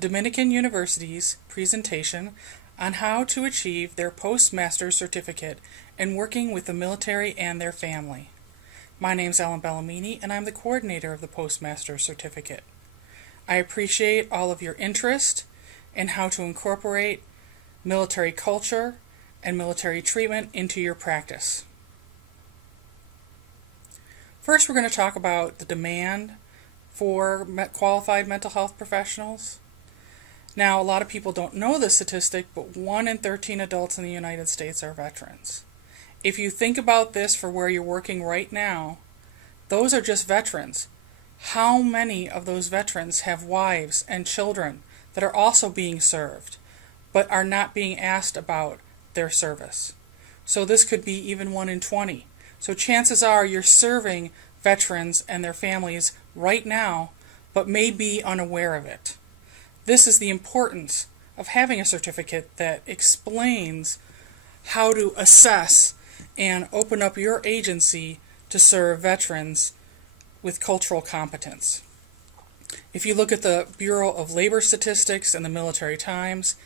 Dominican University's presentation on how to achieve their postmaster's certificate in working with the military and their family. My name is Ellen Bellamini, and I'm the coordinator of the postmaster's certificate. I appreciate all of your interest in how to incorporate military culture and military treatment into your practice. First, we're going to talk about the demand for qualified mental health professionals. Now, a lot of people don't know this statistic, but 1 in 13 adults in the United States are veterans. If you think about this for where you're working right now, those are just veterans. How many of those veterans have wives and children that are also being served, but are not being asked about their service? So this could be even 1 in 20. So chances are you're serving veterans and their families right now, but may be unaware of it. This is the importance of having a certificate that explains how to assess and open up your agency to serve veterans with cultural competence. If you look at the Bureau of Labor Statistics and the Military Times,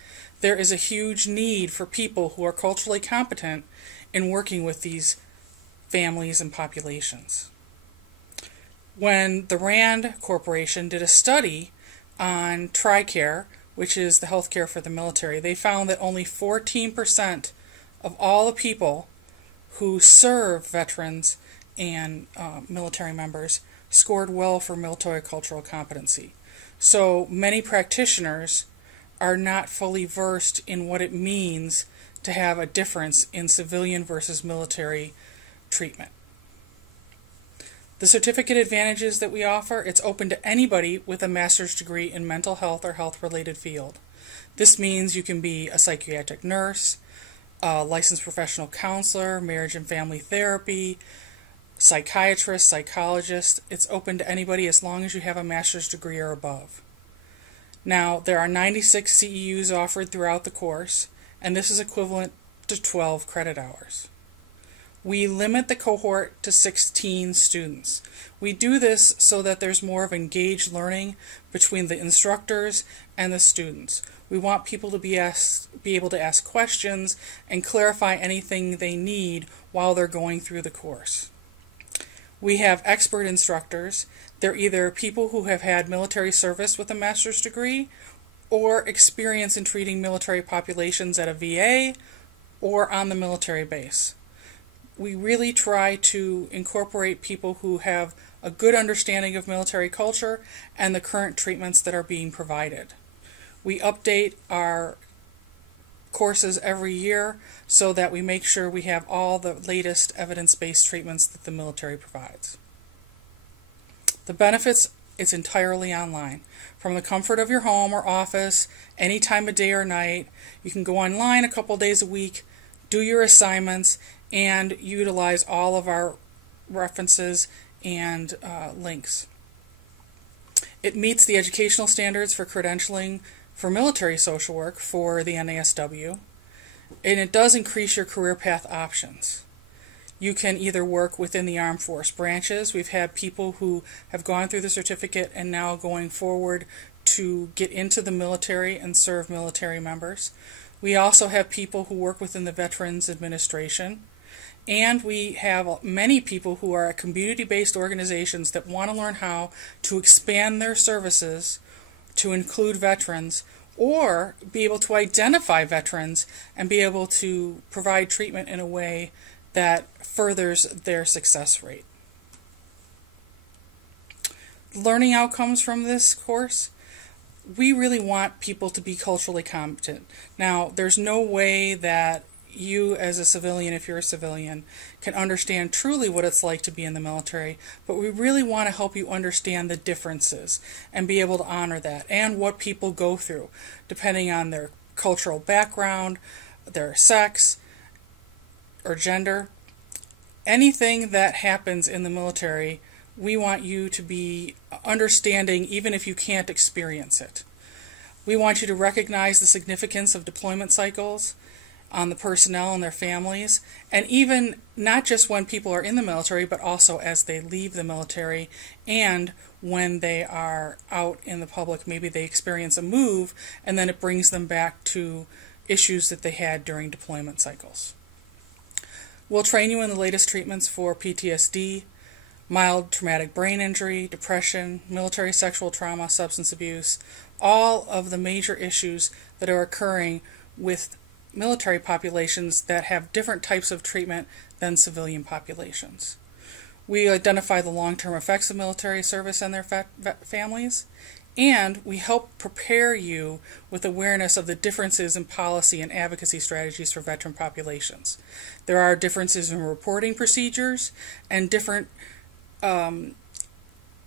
there is a huge need for people who are culturally competent in working with these families and populations. When the RAND Corporation did a study on TRICARE, which is the healthcare for the military, they found that only 14% of all the people who serve veterans and military members scored well for military cultural competency. So many practitioners are not fully versed in what it means to have a difference in civilian versus military treatment. The certificate advantages that we offer, it's open to anybody with a master's degree in mental health or health-related field. This means you can be a psychiatric nurse, a licensed professional counselor, marriage and family therapy, psychiatrist, psychologist. It's open to anybody as long as you have a master's degree or above. Now, there are 96 CEUs offered throughout the course, and this is equivalent to 12 credit hours. We limit the cohort to 16 students. We do this so that there's more of engaged learning between the instructors and the students. We want people to be able to ask questions and clarify anything they need while they're going through the course. We have expert instructors. They're either people who have had military service with a master's degree or experience in treating military populations at a VA or on the military base. We really try to incorporate people who have a good understanding of military culture and the current treatments that are being provided. We update our courses every year so that we make sure we have all the latest evidence-based treatments that the military provides. The benefits, it's entirely online. From the comfort of your home or office, any time of day or night, you can go online a couple days a week, do your assignments, and utilize all of our references and links. It meets the educational standards for credentialing for military social work for the NASW, and it does increase your career path options. You can either work within the armed force branches. We've had people who have gone through the certificate and now going forward to get into the military and serve military members. We also have people who work within the Veterans Administration. And we have many people who are at community-based organizations that want to learn how to expand their services to include veterans or be able to identify veterans and be able to provide treatment in a way that furthers their success rate. Learning outcomes from this course, we really want people to be culturally competent. Now, there's no way that you as a civilian, if you're a civilian, can understand truly what it's like to be in the military, but we really want to help you understand the differences and be able to honor that and what people go through depending on their cultural background, their sex or gender. Anything that happens in the military, we want you to be understanding even if you can't experience it. We want you to recognize the significance of deployment cycles, on the personnel and their families, and even not just when people are in the military, but also as they leave the military and when they are out in the public. Maybe they experience a move and then it brings them back to issues that they had during deployment cycles. We'll train you in the latest treatments for PTSD, mild traumatic brain injury, depression, military sexual trauma, substance abuse, all of the major issues that are occurring with military populations that have different types of treatment than civilian populations. We identify the long-term effects of military service and their families, and we help prepare you with awareness of the differences in policy and advocacy strategies for veteran populations. There are differences in reporting procedures and different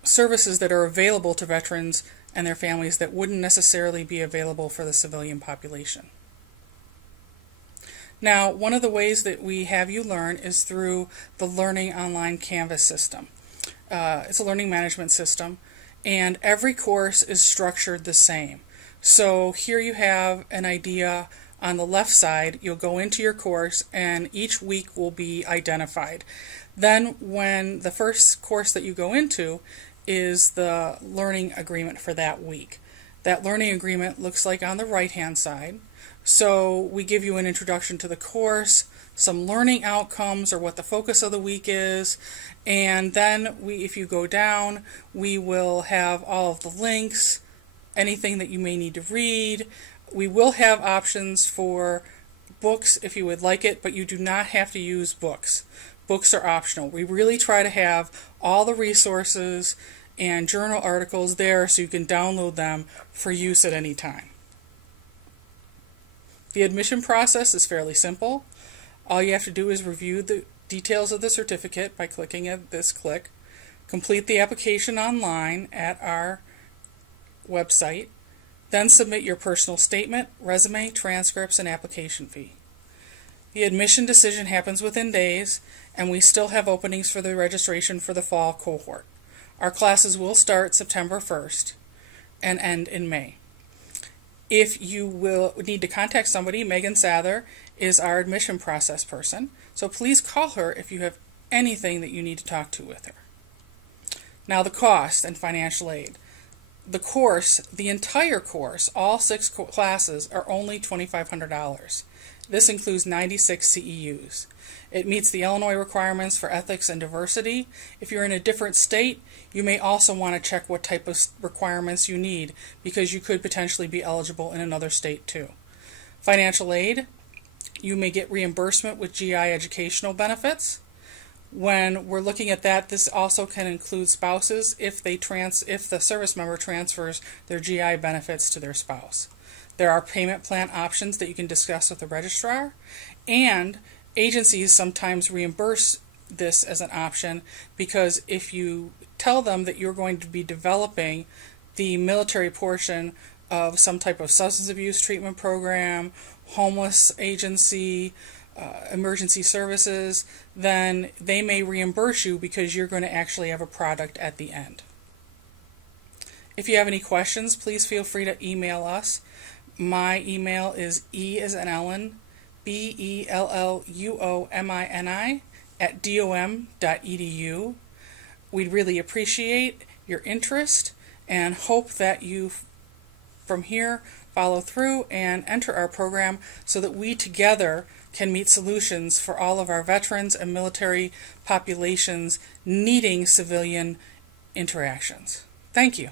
services that are available to veterans and their families that wouldn't necessarily be available for the civilian population. Now, one of the ways that we have you learn is through the Learning Online Canvas system. It's a learning management system, and every course is structured the same. So here you have an idea on the left side. You'll go into your course, and each week will be identified. Then when the first course that you go into is the learning agreement for that week. That learning agreement looks like on the right-hand side. So we give you an introduction to the course, some learning outcomes or what the focus of the week is, and then if you go down, we will have all of the links, anything that you may need to read. We will have options for books if you would like it, but you do not have to use books. Books are optional. We really try to have all the resources and journal articles there so you can download them for use at any time. The admission process is fairly simple. All you have to do is review the details of the certificate by clicking at this click, complete the application online at our website, then submit your personal statement, resume, transcripts, and application fee. The admission decision happens within days, and we still have openings for the registration for the fall cohort. Our classes will start September 1st and end in May. If you will need to contact somebody, Megan Sather is our admission process person, so please call her if you have anything that you need to talk to with her. Now the cost and financial aid. The course, the entire course, all 6 classes are only $2,500. This includes 96 CEUs. It meets the Illinois requirements for ethics and diversity. If you're in a different state, you may also want to check what type of requirements you need because you could potentially be eligible in another state too. Financial aid, you may get reimbursement with GI educational benefits. When we're looking at that, this also can include spouses if the service member transfers their GI benefits to their spouse. There are payment plan options that you can discuss with the registrar, and agencies sometimes reimburse this as an option because if you tell them that you're going to be developing the military portion of some type of substance abuse treatment program, homeless agency, emergency services, then they may reimburse you because you're going to actually have a product at the end. If you have any questions, please feel free to email us. My email is belluomini@dom.edu. We'd really appreciate your interest and hope that you from here follow through and enter our program so that we together can meet solutions for all of our veterans and military populations needing civilian interactions. Thank you.